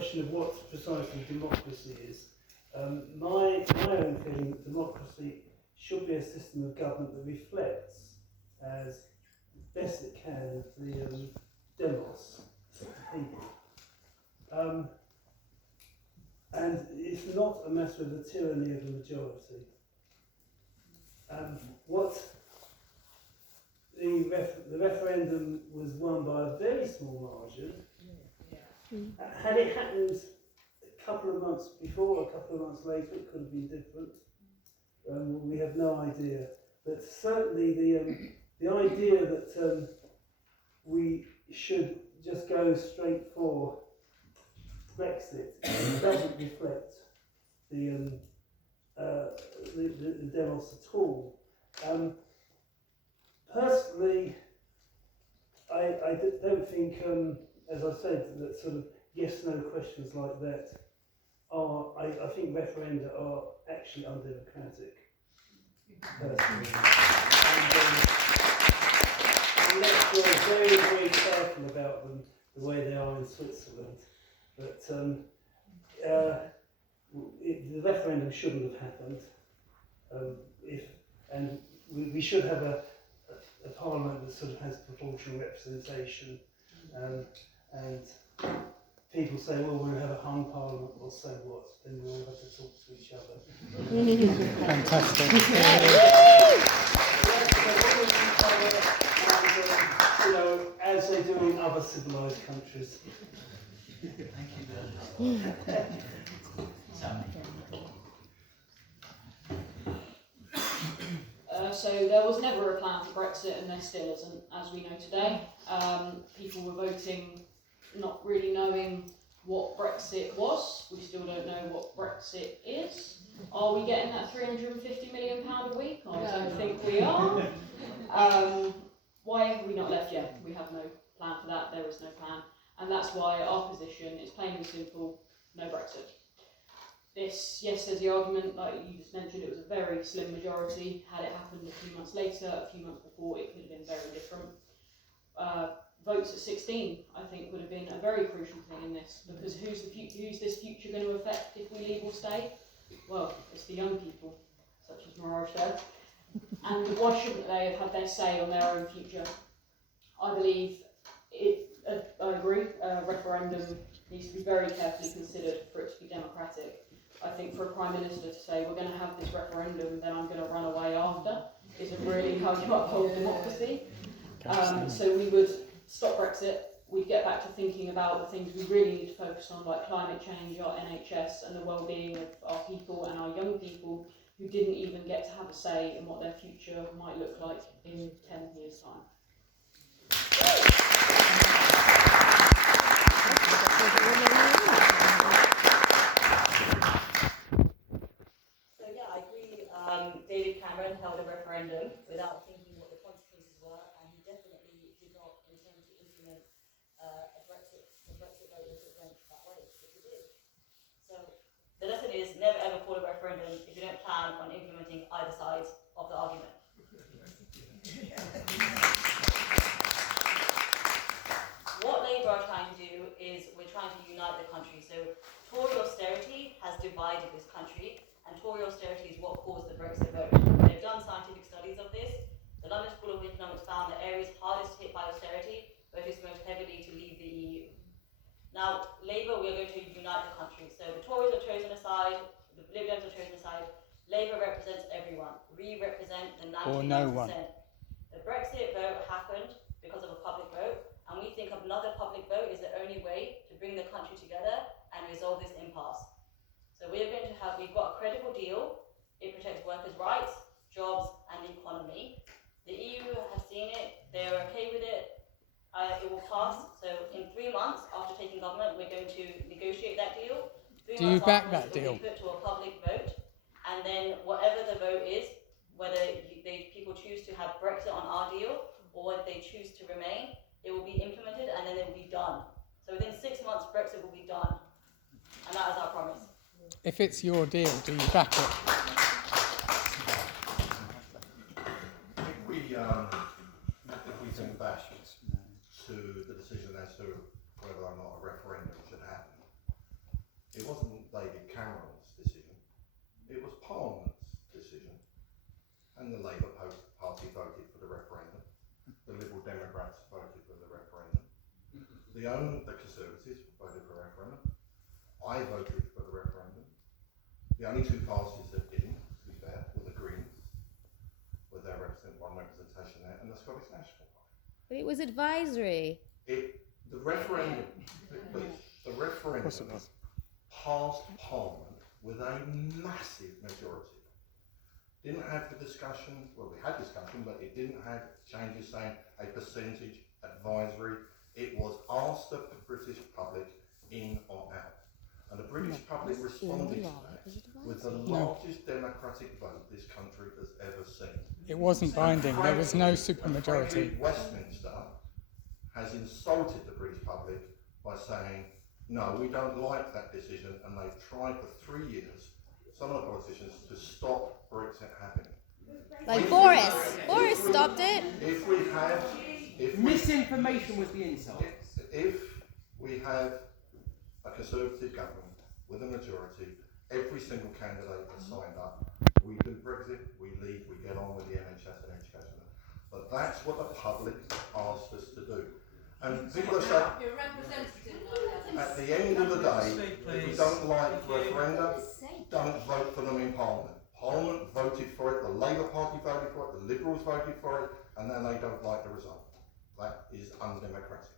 question of what precisely democracy is. My own feeling that democracy should be a system of government that reflects as best it can the demos, the people. And it's not a matter of the tyranny of the majority. What the referendum was won by a very small margin. Had it happened a couple of months before or a couple of months later, it could have been different. We have no idea. But certainly the idea that we should just go straight for Brexit doesn't reflect the demos at all. Personally, I don't think, as I said, that sort of yes/no questions like that are. I think referenda are actually undemocratic. Personally, and let's be very, very careful about them the way they are in Switzerland. But the referendum shouldn't have happened. We should have a parliament that sort of has proportional representation. And people say, well, we'll have a hung parliament. Well, so what? Then we'll all have to talk to each other. Fantastic. As they do in other civilised countries. Thank you, Sammy. So there was never a plan for Brexit, and there still isn't, as we know today. People were voting not really knowing what Brexit was. We still don't know what Brexit is. Are we getting that £350 million a week? I don't think we are. Why have we not left yet? We have no plan for that. There is no plan. And that's why our position is plain and simple, no Brexit. Yes, there's the argument, like you just mentioned, it was a very slim majority. Had it happened a few months later, a few months before, it could have been very different. Votes at 16, I think, would have been a very crucial thing in this, because who's this future going to affect if we leave or stay? Well, it's the young people, such as Mirage said. And why shouldn't they have had their say on their own future? I believe I agree, a referendum needs to be very carefully considered for it to be democratic. I think for a Prime Minister to say, we're going to have this referendum, then I'm going to run away after, isn't really how you uphold democracy. So we would stop Brexit, we'd get back to thinking about the things we really need to focus on, like climate change, our NHS, and the well-being of our people and our young people who didn't even get to have a say in what their future might look like in 10 years' time. So yeah, I agree. David Cameron held a referendum without thinking what the consequences were, and he definitely did not intend to implement the Brexit vote if it went that way, which it did. So the lesson is never ever call a referendum if you don't plan on implementing either side of the argument. What Labour are trying to do is we're trying to unite the country. So Tory austerity has divided this country, and Tory austerity is what caused the Brexit vote. They've done scientific studies of this. The London School of Economics found that areas hardest hit by austerity voted most heavily to leave the EU. Now, Labour, we're going to unite the country. So the Tories are chosen aside, the Lib Dems are chosen aside. Labour represents everyone. We represent the 99%. Or no one. The Brexit vote happened because of a public vote, and we think another public vote is the only way to bring the country together and resolve this impasse. So we've got a credible deal. It protects workers' rights, jobs, and the economy. The EU has seen it. They're okay with it. It will pass. So in 3 months after taking government, we're going to negotiate that deal. Do you back that deal? It will be put to a public vote, and then whatever the vote is, whether people choose to have Brexit on our deal or whether they choose to remain, it will be implemented and then it will be done. So within 6 months, Brexit will be done, and that is our promise. If it's your deal, do you back it? If we think back to the decision as to whether or not a referendum should happen, It wasn't David Cameron's decision, it was Parliament's decision. And the Labour Party voted for the referendum. The Liberal Democrats voted for the referendum. The Conservatives voted for the referendum. I voted for the referendum. The only two parties that didn't, to be fair, were the Greens, with their one representation there, and the Scottish National Party. But it was advisory. The referendum passed Parliament with a massive majority. Didn't have the discussion, well, we had discussion, but it didn't have changes saying a percentage advisory. It was asked of the British public in or out. And the British public responded to that with the largest democratic vote this country has ever seen. It wasn't binding. There was no supermajority. Westminster has insulted the British public by saying, no, we don't like that decision, and they've tried for 3 years, some of the politicians, to stop Brexit happening. Like Boris. Boris stopped it. Misinformation was the insult. If we have a Conservative government with a majority, every single candidate has signed up. We do Brexit, we leave, we get on with the NHS and education. But that's what the public asked us to do. And people are saying, at the end of the day, if we don't like referenda, don't vote for them in Parliament. Parliament voted for it, the Labour Party voted for it, the Liberals voted for it, and then they don't like the result. That is undemocratic.